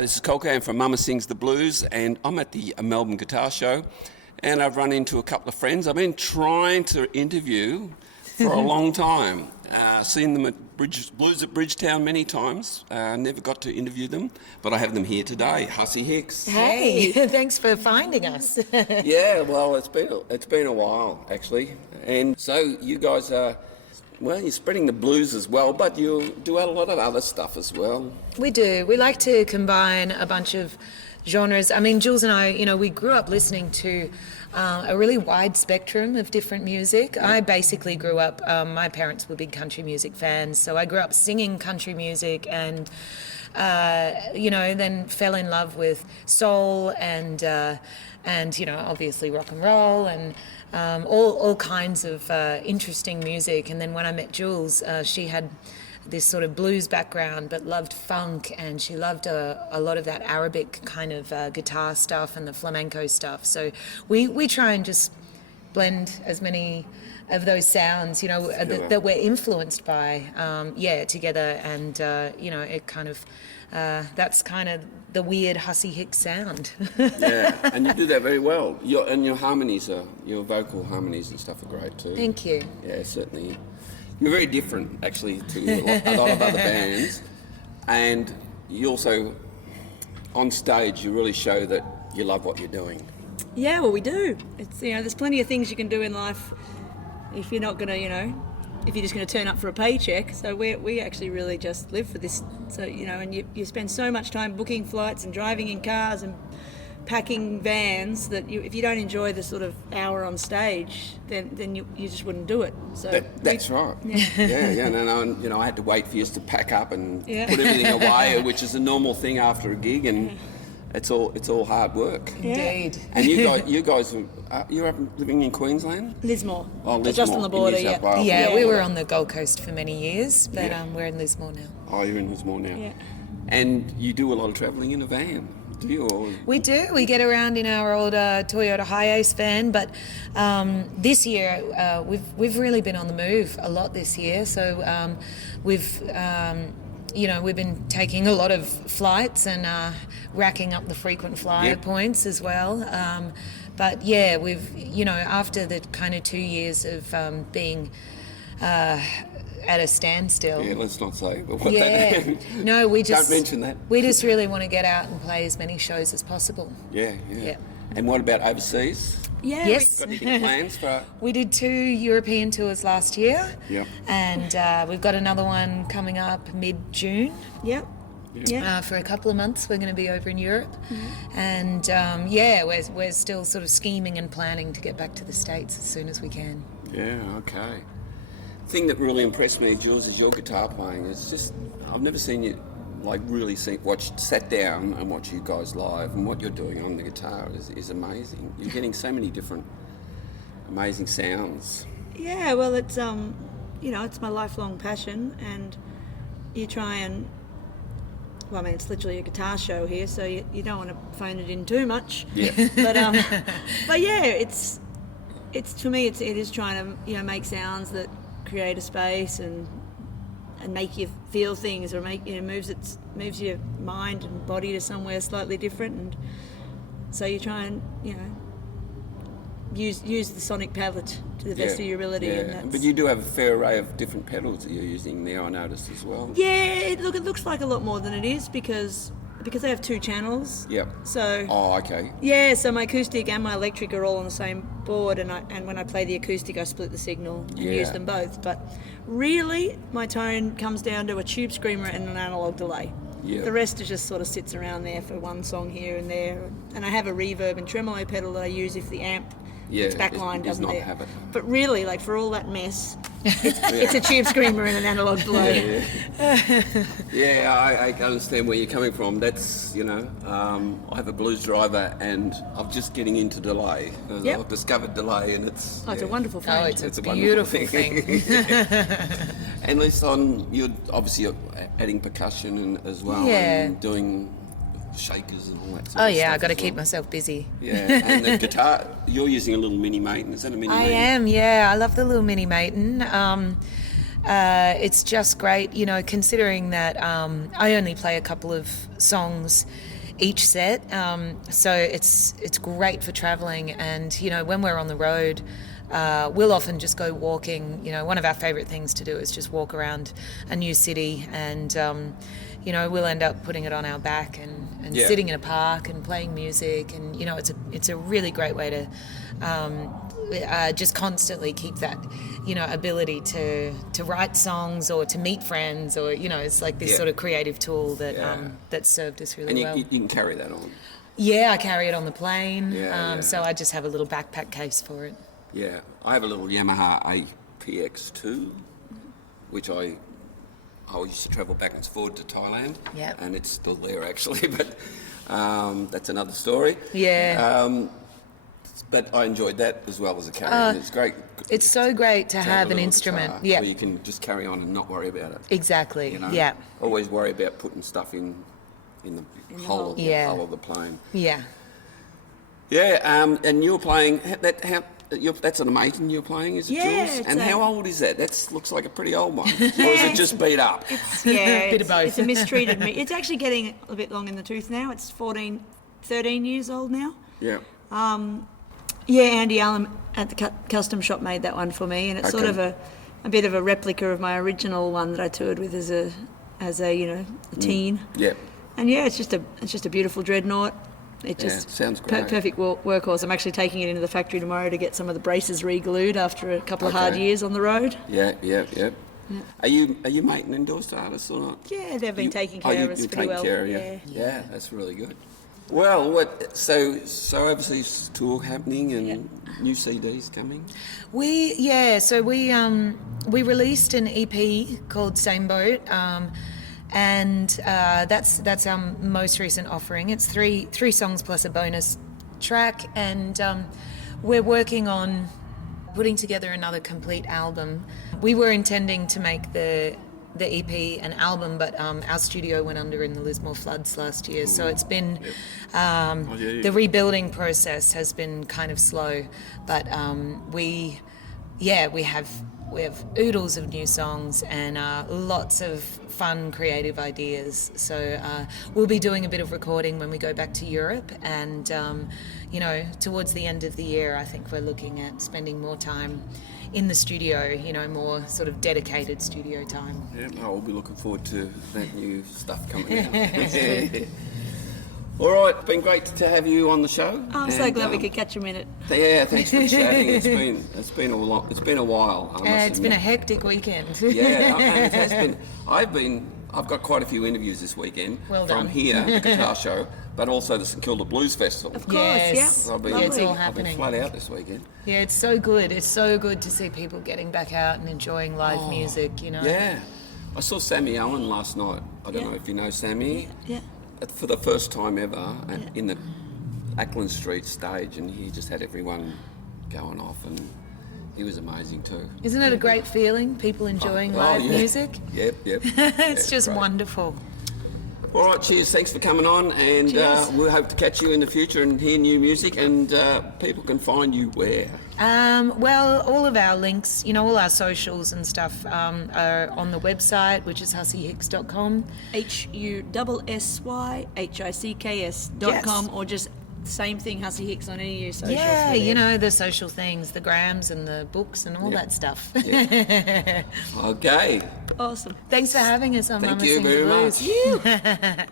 This is Coco from Mama Sings the Blues, and I'm at the Melbourne Guitar Show, and I've run into a couple of friends I've been trying to interview for a long time. Seen them at Blues at Bridgetown many times. Never got to interview them, but I have them here today. Hussy Hicks. Hey, thanks for finding us. Yeah, well, it's been a while actually, and so you guys are. Well, you're spreading the blues as well, but you do a lot of other stuff as well. We do. We like to combine a bunch of genres. I mean, Jules and I, we grew up listening to a really wide spectrum of different music. I basically grew up, my parents were big country music fans, so I grew up singing country music and, then fell in love with soul and obviously rock and roll and all kinds of interesting music. And then when I met Jules, she had this sort of blues background but loved funk, and she loved a lot of that Arabic kind of guitar stuff and the flamenco stuff. So we try and just blend as many of those sounds, that we're influenced by, together. And, it kind of, that's kind of the weird Hussy Hicks sound. Yeah, and you do that very well. Your harmonies your vocal harmonies and stuff are great too. Thank you. Yeah, certainly. You're very different actually to a lot of other bands, and you also, on stage, you really show that you love what you're doing. Yeah, well, we do. It's there's plenty of things you can do in life if you're not gonna, if you're just going to turn up for a paycheck. So we actually really just live for this. So, and you spend so much time booking flights and driving in cars and packing vans that if you don't enjoy the sort of hour on stage, then you just wouldn't do it. So that's right. Yeah. No. I had to wait for you to pack up and put everything away, which is a normal thing after a gig, and it's all hard work. Indeed. And you guys, you're up living in Queensland? Lismore. Oh, Lismore. Just on the border, Yeah, we were on the Gold Coast for many years, but we're in Lismore now. Oh, you're in Lismore now. Yeah. And you do a lot of travelling in a van, do you? Or? We do. We get around in our old Toyota Hiace van, but this year we've really been on the move a lot this year. So we've been taking a lot of flights and racking up the frequent flyer points as well. But yeah, we've, after the kind of 2 years of being at a standstill. Yeah, let's not say what that means. No, we just... Don't mention that. We just really want to get out and play as many shows as possible. Yeah. And what about overseas? Yeah. Yes. Got any plans for... We did 2 European tours last year. Yep. And we've got another one coming up mid-June. Yep. For a couple of months we're going to be over in Europe. And we're still sort of scheming and planning to get back to the States as soon as we can. Yeah, okay. The thing that really impressed me, Jules, is your guitar playing. It's just, I've never seen you sat down and watch you guys live, and what you're doing on the guitar is amazing. You're getting so many different amazing sounds. Yeah, well, it's it's my lifelong passion, and you try and, it's literally a guitar show here, so you don't want to phone it in too much. Yeah. But yeah, it's for me, it is trying to make sounds that create a space and make you feel things, or moves your mind and body to somewhere slightly different, and so you try and use the sonic palette to the best of your ability. Yeah. But you do have a fair array of different pedals that you're using there, I noticed as well. Yeah, it looks like a lot more than it is because they have 2 channels. Yep. So. Oh, okay. Yeah, so my acoustic and my electric are all on the same board, and when I play the acoustic, I split the signal and use them both. But really, my tone comes down to a tube screamer and an analog delay. Yeah. The rest just sort of sits around there for one song here and there, and I have a reverb and tremolo pedal that I use if the amp. Its backline doesn't have it. But really, for all that mess, it's a tube screamer and an analog delay. I understand where you're coming from. That's, I have a blues driver and I'm just getting into delay. I've discovered delay, and it's... it's a wonderful thing. Oh, it's a beautiful thing. And you're obviously adding percussion as well, and doing shakers and all that sort of stuff. I've got to keep myself busy. Yeah, and the guitar, you're using a little mini Maiden. Is that a mini Maiden? I am, yeah. I love the little mini Maiden. it's just great, you know, considering that I only play a couple of songs each set, so it's great for traveling. And you know, when we're on the road, we'll often just go walking. You know, one of our favourite things to do is just walk around a new city, and you know, we'll end up putting it on our back and sitting in a park and playing music. And you know, it's a really great way to just constantly keep that, you know, ability to write songs or to meet friends, or you know, it's like this sort of creative tool that that served us really well. And you can carry that on. Yeah, I carry it on the plane. So I just have a little backpack case for it. Yeah, I have a little Yamaha APX2, which I used to travel back and forward to Thailand. Yep. And it's still there actually, but that's another story. Yeah. But I enjoyed that as well as a carry-on. It's great. It's so great to have a an little instrument. guitar Yeah. where you can just carry on and not worry about it. Exactly. You know? Yeah. Always worry about putting stuff in the hull of the plane. Yeah. Yeah. And you're playing that. That's an amazing you're playing, is it, Yeah, Jules? And how old is that? That looks like a pretty old one. Or is it just beat up? Bit of both. It's a mistreated me. It's actually getting a bit long in the tooth now. It's 13 years old now. Yeah. Yeah, Andy Allen at the custom shop made that one for me, and it's sort of a bit of a replica of my original one that I toured with as a you know, a teen. Yeah. And yeah, it's just a beautiful dreadnought. It just sounds great. Perfect workhorse. I'm actually taking it into the factory tomorrow to get some of the braces re-glued after a couple of hard years on the road. Yeah. Are you making endorsed artists or not? Yeah, they've been taking care of us pretty well. Care of you? Yeah, that's really good. Well, so overseas tour happening and new CDs coming? We released an EP called Same Boat, and that's our most recent offering. It's three songs plus a bonus track, and we're working on putting together another complete album. We were intending to make the EP an album, but our studio went under in the Lismore floods last year, so it's been the rebuilding process has been kind of slow, but we have oodles of new songs and lots of fun creative ideas, so we'll be doing a bit of recording when we go back to Europe, and you know, towards the end of the year I think we're looking at spending more time in the studio, you know, more sort of dedicated studio time. Yeah, I'll be looking forward to that new stuff coming out. All right, it's been great to have you on the show. I'm so glad we could catch a minute. Yeah, thanks for chatting. It's been a while. It's been a hectic weekend. Yeah, and it has been. I've got quite a few interviews this weekend from here, the Guitar Show, but also the St Kilda Blues Festival. Of course, yes. It's all happening. I've been flat out this weekend. Yeah, it's so good. It's so good to see people getting back out and enjoying live music, you know. Yeah. I saw Sammy Allen last night. I don't know if you know Sammy. Yeah. For the first time ever in the Ackland Street stage, and he just had everyone going off, and he was amazing too. Isn't it a great feeling, people enjoying live music? Yep. It's just great. Wonderful. All right, cheers. Thanks for coming on, and we'll hope to catch you in the future and hear new music. And people can find you where? Well, all of our links, you know, all our socials and stuff are on the website, which is hussyhicks.com. HUSSYHICKS.com, or just the same thing, Hussy Hicks, on any of your socials. Yeah, you know, the social things, the grams and the books and all that stuff. Okay. Awesome. Thanks for having us on Thank Mama you Sings the very Blues. much.